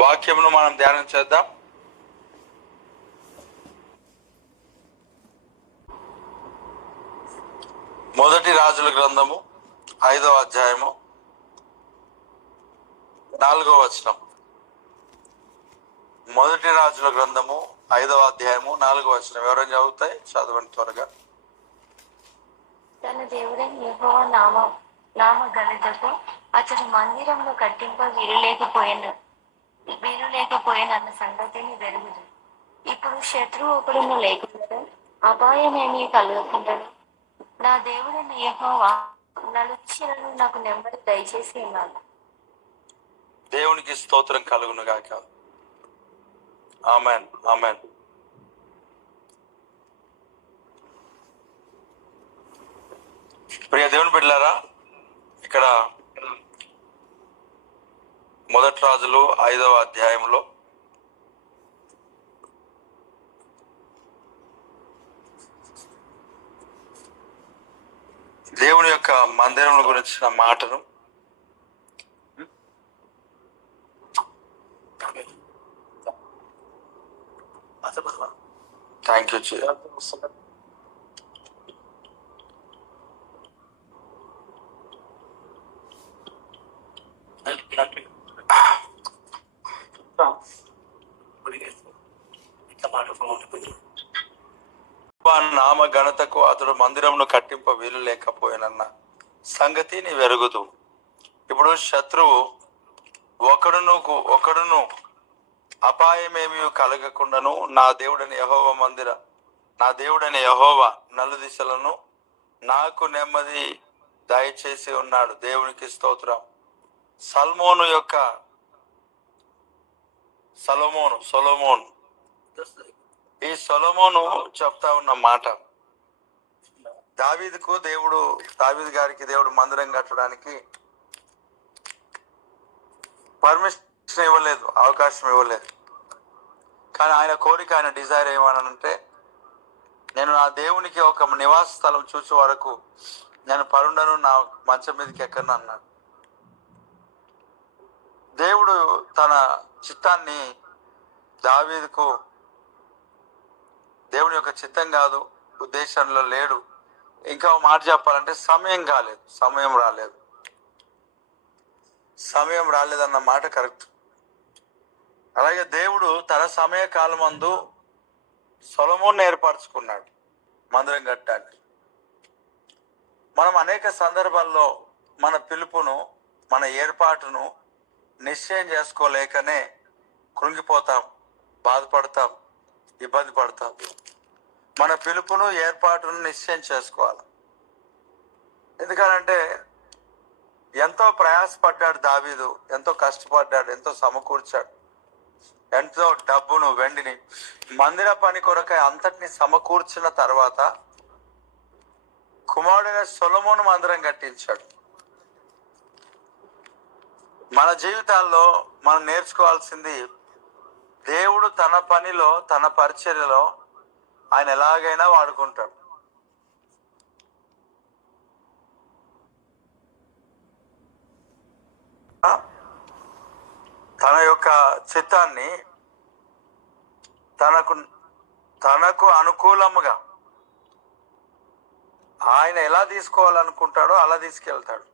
వాక్యమును మనం ధ్యానం చేద్దాం. మొదటి రాజుల గ్రంథము 5వ అధ్యాయము 4వ వచనం. మొదటి రాజుల గ్రంథము 5వ అధ్యాయము 4వ వచనం. ఎవరైనా చదువుతాయి? చదవండి త్వరగా. తన దేవుడైన యెహోవా నామ ఘనతకు అతడు మందిరంలో కట్టింప వీలు లేకపోయినన్న సంగతిని వెరుగుదు. ఇప్పుడు శత్రువు ఒకడును లేకుండా అపాయమేమీ కలుగకుండదు. నా దేవుడైన యెహోవా నలుదిశలను నాకు నెమ్మది దయచేసి ఉన్నాడు. దేవునికి స్తోత్రం కలుగును గాక. Amen, amen. ప్రియ దేవుని బిడ్డలారా, ఇక్కడ మొదటి రాజులు 5వ అధ్యాయంలో దేవుని యొక్క మందిరం గురించిన మాటను థ్యాంక్ యూ. నామ ఘనతకు అతడు మందిరమును కట్టింప వీలు లేకపోయినన్న సంగతి నీ వెరుగుదు. ఇప్పుడు శత్రువు ఒకడును అపాయమేమీ కలగకుండాను నా దేవుడైన యెహోవా నలుదిశలను నాకు నెమ్మది దయచేసి ఉన్నాడు. దేవునికి స్తోత్రం. సొలొమోను ఈ సొలొమోను చెప్తా ఉన్న మాట, దావీదు గారికి దేవుడు మందిరం కట్టడానికి పర్మిషన్ ఇవ్వలేదు, అవకాశం ఇవ్వలేదు. కానీ ఆయన కోరిక, ఆయన డిజైర్ ఏమనంటే, నేను నా దేవునికి ఒక నివాస స్థలం చూసే వరకు నేను పరుండను, నా మంచం మీదకి ఎక్కను అన్నాడు. దేవుడు తన చిత్తాన్ని దేవుని యొక్క చిత్తం కాదు, ఉద్దేశంలో లేడు. ఇంకా మాట చెప్పాలంటే సమయం రాలేదన్న మాట కరెక్ట్. అలాగే దేవుడు తన సమయ కాలమందు సొలొమోను ఏర్పరచుకున్నాడు మందిరం కట్టడానికి. మనం అనేక సందర్భాల్లో మన పిలుపును, మన ఏర్పాటును నిశ్చయం చేసుకోలేకనే కృంగిపోతాం, బాధపడతాం, ఇబ్బంది పడతాం. మన పిలుపును, ఏర్పాటును నిశ్చయం చేసుకోవాలి. ఎందుకనంటే ఎంతో ప్రయాసపడ్డాడు దావీదు, ఎంతో కష్టపడ్డాడు, ఎంతో సమకూర్చాడు, ఎంతో డబ్బును, వెండిని మందిర పని కొరకై అంతటిని సమకూర్చిన తర్వాత కుమారుడైన సొలొమోను మందిరం కట్టించాడు. మన జీవితాల్లో మనం నేర్చుకోవాల్సింది, దేవుడు తన పనిలో, తన పరిచర్యలో ఆయన ఎలాగైనా వాడుకుంటాడు. తన యొక్క చిత్తాన్ని తనకు అనుకూలముగా ఆయన ఎలా తీసుకోవాలనుకుంటాడో అలా తీసుకెళ్తాడు.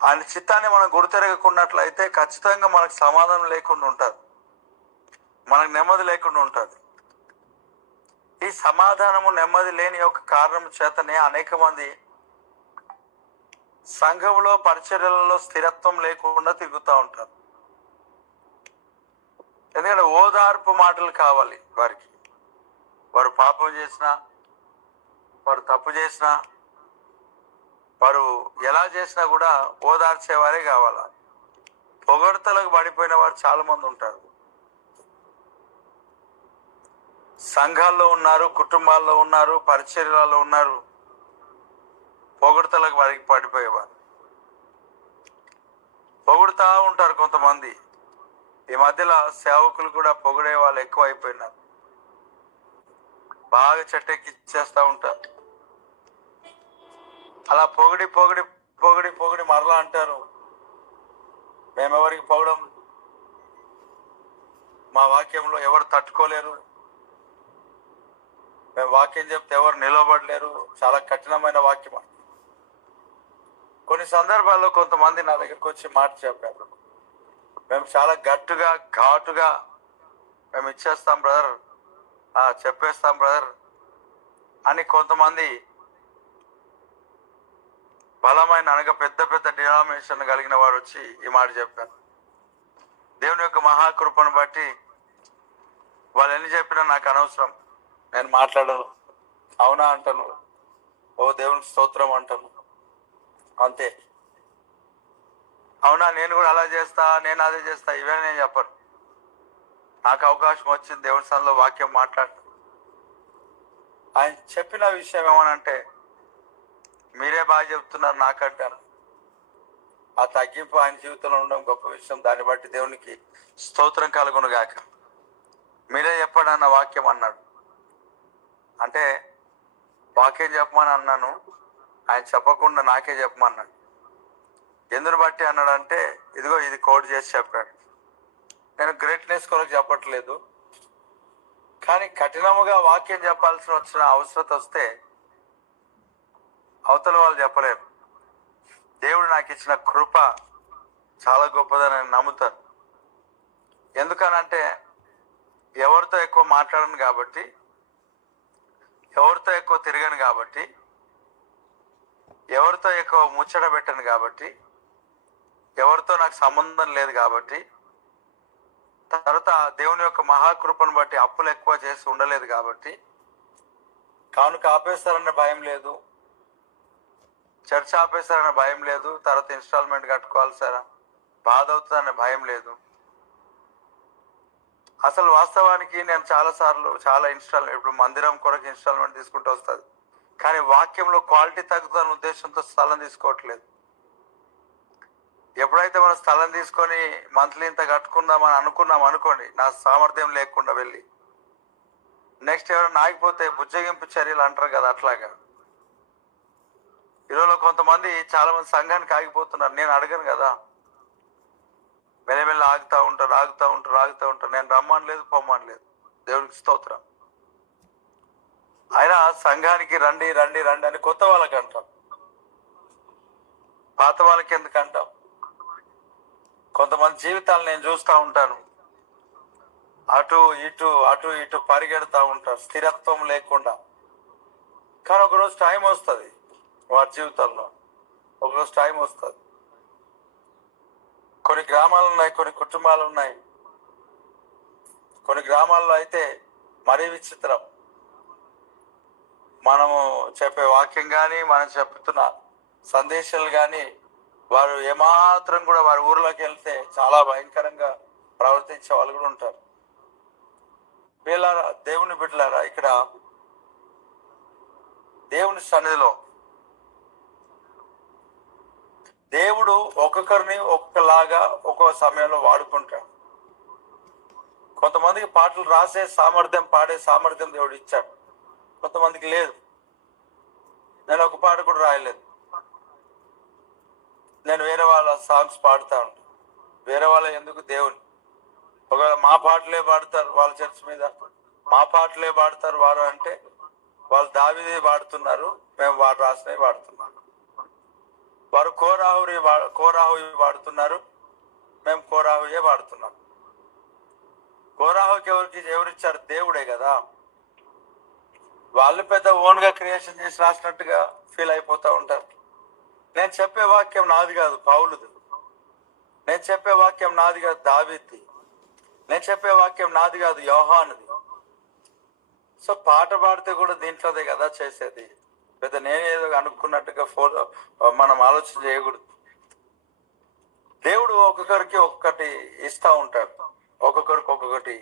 ఆయన చిత్తాన్ని మనం గుర్తెరగకున్నట్లయితే ఖచ్చితంగా మనకు సమాధానం లేకుండా ఉంటుంది, మనకు నెమ్మది లేకుండా ఉంటుంది. ఈ సమాధానము, నెమ్మది లేని యొక్క కారణం చేతనే అనేక మంది సంఘంలో, పరిచర్యలలో స్థిరత్వం లేకుండా తిరుగుతూ ఉంటారు. ఎందుకంటే ఓదార్పు మాటలు కావాలి వారికి. వారు పాపం చేసినా, వారు తప్పు చేసినా, వారు ఎలా చేసినా కూడా ఓదార్చేవారే కావాలా. పొగడ్తలకు పడిపోయిన వారు చాలా మంది ఉంటారు. సంఘాల్లో ఉన్నారు, కుటుంబాల్లో ఉన్నారు, పరిచర్యలలో ఉన్నారు, పొగడ్తలకు పడిపోయేవారు. పొగుడుతూ ఉంటారు కొంతమంది. ఈ మధ్యలో సేవకులు కూడా పొగిడే వాళ్ళు ఎక్కువ అయిపోయినారు. బాగా చెట్టెక్కిచ్చేస్తూ ఉంటారు. అలా పొగిడి పొగిడి పొగిడి పొగిడి మరలా అంటారు, మేమెవరికి పొగడం, మా వాక్యంలో ఎవరు తట్టుకోలేరు, మేము వాక్యం చెప్తే ఎవరు నిలవబడలేరు. చాలా కఠినమైన వాక్యం. కొన్ని సందర్భాల్లో కొంతమంది నా దగ్గరికి వచ్చి మాట చెప్పారు, మేము చాలా గట్టుగా ఘాటుగా మేము ఇచ్చేస్తాం బ్రదర్, చెప్పేస్తాం బ్రదర్ అని కొంతమంది బలమైన అనగా పెద్ద పెద్ద డినామినేషన్ కలిగిన వారు వచ్చి ఈ మాట చెప్పారు. దేవుని యొక్క మహాకృపను బట్టి వాళ్ళు ఎన్ని చెప్పినా నాకు అనవసరం, నేను మాట్లాడను, అవునా అంటాను, ఓ దేవునికి స్తోత్రం అంటాను, అంతే. అవునా నేను కూడా అలా చేస్తా, నేను అదే చేస్తా, ఇవే నేను చెప్పను. నాకు అవకాశం వచ్చింది దేవుని సన్నిధిలో వాక్యం మాట్లాడు. ఆయన చెప్పిన విషయం ఏమనంటే, మీరే బాగా చెప్తున్నారు నాకంటాను. ఆ తగ్గింపు ఆయన జీవితంలో ఉండడం గొప్ప విషయం. దాన్ని బట్టి దేవునికి స్తోత్రం కలుగును గాక. మీరే చెప్పండి అన్న వాక్యం అన్నాడు. అంటే వాక్యం చెప్పమని అన్నాను, ఆయన చెప్పకుండా నాకే చెప్పమన్నాడు. ఎందుని బట్టి అన్నాడంటే, ఇదిగో ఇది కోడ్ చేసి చెప్పాడు. నేను గ్రేట్నెస్ కొరకు చెప్పట్లేదు, కానీ కఠినముగా వాక్యం చెప్పాల్సిన వచ్చిన అవసరత వస్తే అవతల వాళ్ళు చెప్పలేరు. దేవుడు నాకు ఇచ్చిన కృప చాలా గొప్పదని నేను నమ్ముతాను. ఎందుకనంటే ఎవరితో ఎక్కువ మాట్లాడను కాబట్టి, ఎవరితో ఎక్కువ తిరగను కాబట్టి, ఎవరితో ఎక్కువ ముచ్చట పెట్టను కాబట్టి, ఎవరితో నాకు సంబంధం లేదు కాబట్టి, తర్వాత దేవుని యొక్క మహాకృపను బట్టి అప్పులు ఎక్కువ చేసి ఉండలేదు కాబట్టి, కానుక ఆపేస్తారన్న భయం లేదు, చర్చ ఆపేస్తారన్న భయం లేదు, తర్వాత ఇన్స్టాల్మెంట్ కట్టుకోవాలి సార్ బాధ అవుతుందన్న భయం లేదు. అసలు వాస్తవానికి నేను చాలా ఇప్పుడు మందిరం కొరకు ఇన్స్టాల్మెంట్ తీసుకుంటూ వస్తుంది, కానీ వాక్యంలో క్వాలిటీ తగ్గుతున్న ఉద్దేశంతో స్థలం తీసుకోవట్లేదు. ఎప్పుడైతే మనం స్థలం తీసుకొని మంత్లీ ఇంత కట్టుకుందామని అనుకున్నాం అనుకోండి, నా సామర్థ్యం లేకుండా వెళ్ళి నెక్స్ట్ ఎవరైనా ఆగిపోతే బుజ్జగింపు చర్యలు అంటారు కదా, అట్లాగా ఈరోజు కొంతమంది చాలా మంది సంఘానికి ఆగిపోతున్నారు. నేను అడగను కదా, మెల్లమెల్ల ఆగుతూ ఉంటారు. నేను రమ్మని లేదు, పొమ్మని లేదు. దేవునికి స్తోత్రం. అయినా సంఘానికి రండి రండి రండి అని కొత్త వాళ్ళకి అంటాం, పాత వాళ్ళకి ఎందుకు అంటాం? కొంతమంది జీవితాలు నేను చూస్తూ ఉంటాను, అటు ఇటు పరిగెడతా ఉంటారు స్థిరత్వం లేకుండా. కానీ ఒకరోజు టైం వస్తుంది వారి జీవితంలో, ఒకరోజు టైం వస్తుంది. కొన్ని గ్రామాలు ఉన్నాయి, కొన్ని కుటుంబాలు ఉన్నాయి. కొన్ని గ్రామాల్లో అయితే మరీ విచిత్రం. మనము చెప్పే వాక్యం కానీ, మనం చెప్తున్న సందేశాలు కానీ, వారు ఏమాత్రం కూడా వారి ఊర్లోకి వెళ్తే చాలా భయంకరంగా ప్రవర్తించే వాళ్ళు కూడా ఉంటారు. వీళ్ళారా, దేవుని బిడ్డలారా, ఇక్కడ దేవుని సన్నిధిలో దేవుడు ఒక్కొక్కరిని ఒక్కొక్కలాగా ఒక్కో సమయంలో వాడుకుంటాడు. కొంతమందికి పాటలు రాసే సామర్థ్యం, పాడే సామర్థ్యం దేవుడు ఇచ్చాడు, కొంతమందికి లేదు. నేను ఒక పాట కూడా రాయలేదు, నేను వేరే వాళ్ళ సాంగ్స్ పాడుతూ ఉంటాను. వేరే వాళ్ళ ఎందుకు, దేవుని ఒకవేళ మా పాటలే పాడతారు వాళ్ళ చర్చ్ మీద, మా పాటలే పాడతారు వారు అంటే, వాళ్ళు దావీదే పాడుతున్నారు, మేము వారు రాసినవి పాడుతున్నాం. వారు కోరాహు పాడుతున్నారు, మేము కోరాహుయే పాడుతున్నాం. కోరాహుకి ఎవరిచ్చారు? దేవుడే కదా. వాళ్ళు పెద్ద ఓన్గా క్రియేషన్ చేసి రాసినట్టుగా ఫీల్ అయిపోతూ ఉంటారు. నేను చెప్పే వాక్యం నాది కాదు, పౌలుది. నేను చెప్పే వాక్యం నాది కాదు, దావీద్ది. నేను చెప్పే వాక్యం నాది కాదు, యోహానుది. సో పాట పాడితే కూడా దీంట్లోదే కదా చేసేది. పెద్ద నేనేదో అనుకున్నట్టుగా మనం ఆలోచన చేయకూడదు. దేవుడు ఒక్కొక్కరికి ఒక్కొక్కటి ఇస్తూ ఉంటాడు, ఒక్కొక్కరికి ఒక్కొక్కటి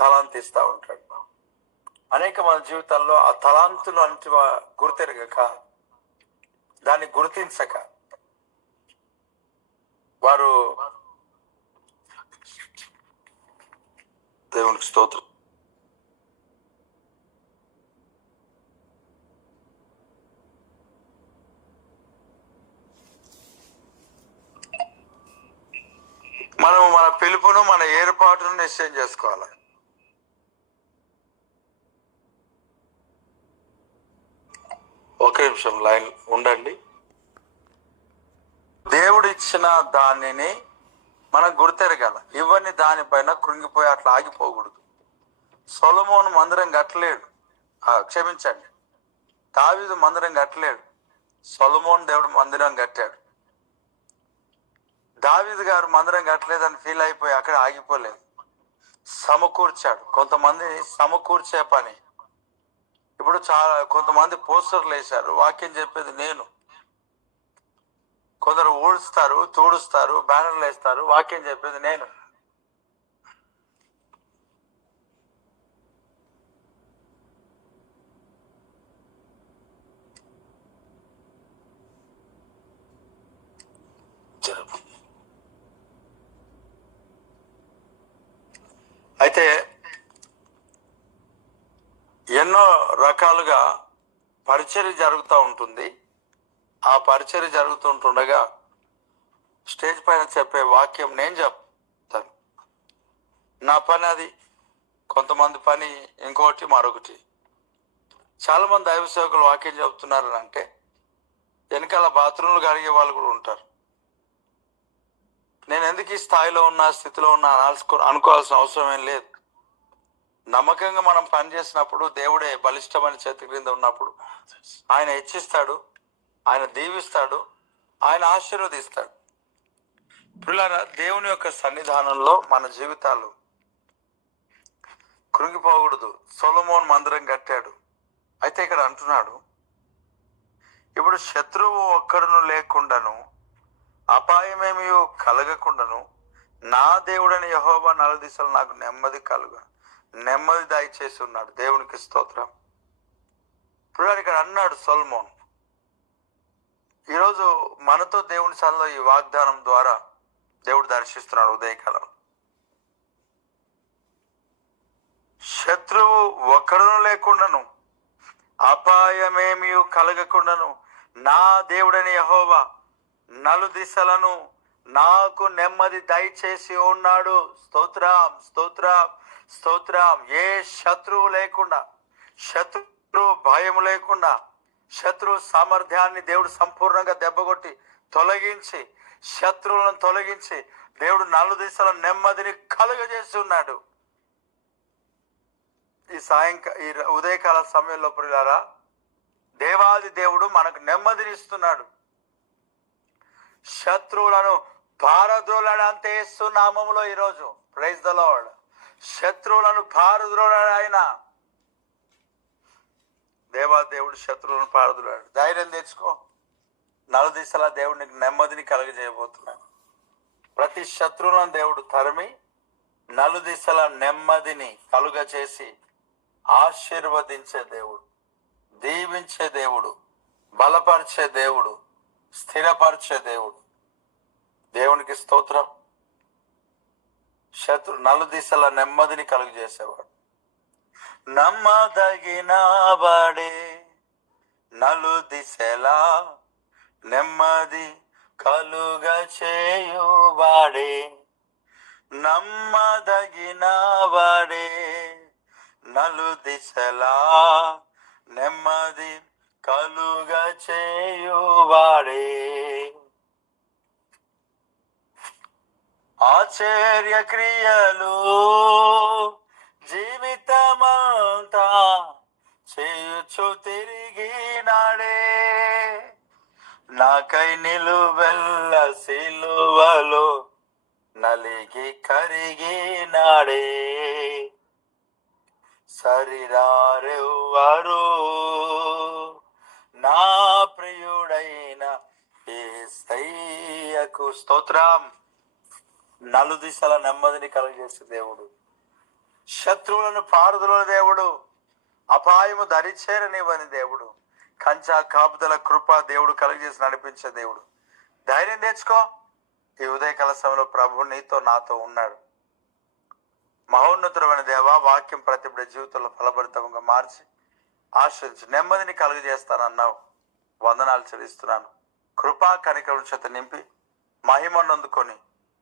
తలాంతి ఇస్తూ ఉంటాడు. అనేక మంది జీవితాల్లో ఆ తలాంతులు అంటే గుర్తెరగక, దాన్ని గుర్తించక వారు, దేవునికి స్తోత్రం, మనము మన పిలుపును, మన ఏర్పాటును నిశ్చయం చేసుకోవాలి. ఒక నిమిషం లైన్ ఉండండి. దేవుడు ఇచ్చిన దానిని మనం గుర్తెరగాల. ఇవన్నీ దానిపైన కృంగిపోయి అట్లా ఆగిపోకూడదు. సొలొమోను మందిరం కట్టలేడు, క్షమించండి, దావీదు మందిరం కట్టలేడు, సొలొమోను దేవుడు మందిరం కట్టాడు. దావీదు గారు మందిరం కట్టలేదని ఫీల్ అయిపోయి అక్కడ ఆగిపోలేదు, సమకూర్చాడు. కొంతమంది సమకూర్చే పని. ఇప్పుడు కొంతమంది పోస్టర్లు వేశారు, వాక్యం చెప్పేది నేను. కొందరు ఊడుస్తారు, తుడుస్తారు, బ్యానర్లు వేస్తారు, వాక్యం చెప్పేది నేను. అయితే ఎన్నో రకాలుగా పరిచర్య జరుగుతూ ఉంటుంది. ఆ పరిచర్య జరుగుతుంటుండగా స్టేజ్ పైన చెప్పే వాక్యం నేను చెప్తాను. నా పని అది, కొంతమంది పని ఇంకోటి మరొకటి. చాలా మంది దైవ సేవకులు వాక్యం చెబుతున్నారు అంటే వెనకాల బాత్రూంలు కడిగే వాళ్ళు కూడా ఉంటారు. నేను ఎందుకు ఈ స్థాయిలో ఉన్నా, స్థితిలో ఉన్నా అనుకోవాల్సిన అవసరం ఏం లేదు. నమ్మకంగా మనం పనిచేసినప్పుడు దేవుడే బలిష్టమైన చేతి క్రింద ఉన్నప్పుడు ఆయన హెచ్చిస్తాడు, ఆయన దీవిస్తాడు, ఆయన ఆశీర్వదిస్తాడు. పిల్లరా, దేవుని యొక్క సన్నిధానంలో మన జీవితాలు కృంగిపోకూడదు. సొలొమోను మందిరం కట్టాడు. అయితే ఇక్కడ అంటున్నాడు, ఇప్పుడు శత్రువు ఒక్కడును లేకుండాను, అపాయమేమీ కలగకుండాను నా దేవుడని యెహోవా నలుదిశలు నాకు నెమ్మది దయచేసి ఉన్నాడు. దేవునికి స్తోత్రం. ఇప్పుడు ఇక్కడ అన్నాడు సొలొమోను. ఈరోజు మనతో దేవుని సన్నిధిలో ఈ వాగ్దానం ద్వారా దేవుడు దర్శిస్తున్నాడు. ఉదయకాలం శత్రువు ఒక్కడును లేకుండాను, అపాయమేమీ కలగకుండాను నా దేవుడని యెహోవా నలుదిశలను నాకు నెమ్మది దయచేసి ఉన్నాడు. స్తోత్రం, స్తోత్రం, స్తోత్రం. ఏ శత్రువు లేకుండా, శత్రు భయం లేకుండా, శత్రు సామర్థ్యాన్ని దేవుడు సంపూర్ణంగా దెబ్బకొట్టి తొలగించి, శత్రువులను తొలగించి దేవుడు నలుదిశల నెమ్మదిని కలుగజేసి ఉన్నాడు. ఈ ఉదయకాల సమయంలో ప్రియులారా, దేవాది దేవుడు మనకు నెమ్మదిని ఇస్తున్నాడు. శత్రువులను పారద్రోలాడు అంతే యేసు నామములో. ఈరోజు ప్రైజ్ ద లార్డ్. శత్రువులను పారద్రోలాడు ఆయన. దేవాదేవుడు శత్రువులను పారద్రోలాడు. ధైర్యం తెచ్చుకో. నలుదిశలా దేవుడికి నెమ్మదిని కలుగజేయబోతున్నాడు. ప్రతి శత్రువులను దేవుడు తరిమి నలుదిశల నెమ్మదిని కలుగజేసి ఆశీర్వదించే దేవుడు, దీవించే దేవుడు, బలపరిచే దేవుడు, స్థిరపరిచే దేవుడు. దేవునికి స్తోత్రం. నలుదిశల నెమ్మదిని కలుగజేసేవాడు. నమ్మదగిన వాడే నలుదిశలా నెమ్మది కలుగ చేయువాడే, నమ్మదగిన వాడే నలుదిశలా నెమ్మది కలుగ చేయువాడే. ఆశ్చర్య క్రియలు జీవితమంతా చేయుచు తిరిగినాడే, నాకై నిలువెల్ల సిలువలో నలిగి కరిగినాడే. సరిరారెవ్వరు నా ప్రియుడైన యేసయ్యకు. స్తోత్రం. నలుదిశల నెమ్మదిని కలుగజేసే దేవుడు, శత్రువులను పారద్రోల దేవుడు, అపాయము దరిచేరనివ్వని దేవుడు, కంచా కాపుదల కృప దేవుడు కలుగజేసి నడిపించే దేవుడు. ధైర్యం తెచ్చుకో. ఈ ఉదయకాల సమయంలో ప్రభు నీతో నాతో ఉన్నాడు. మహోన్నతుడైన దేవా, వాక్యం ప్రతి బిడ్డ జీవితంలో ఫలభరితంగా మార్చి ఆశ్రయించి నెమ్మదిని కలుగజేస్తానన్నావు. వందనాలు చెల్లిస్తున్నాను. కృపా కనికరం చేత నింపి మహిమనందుకొని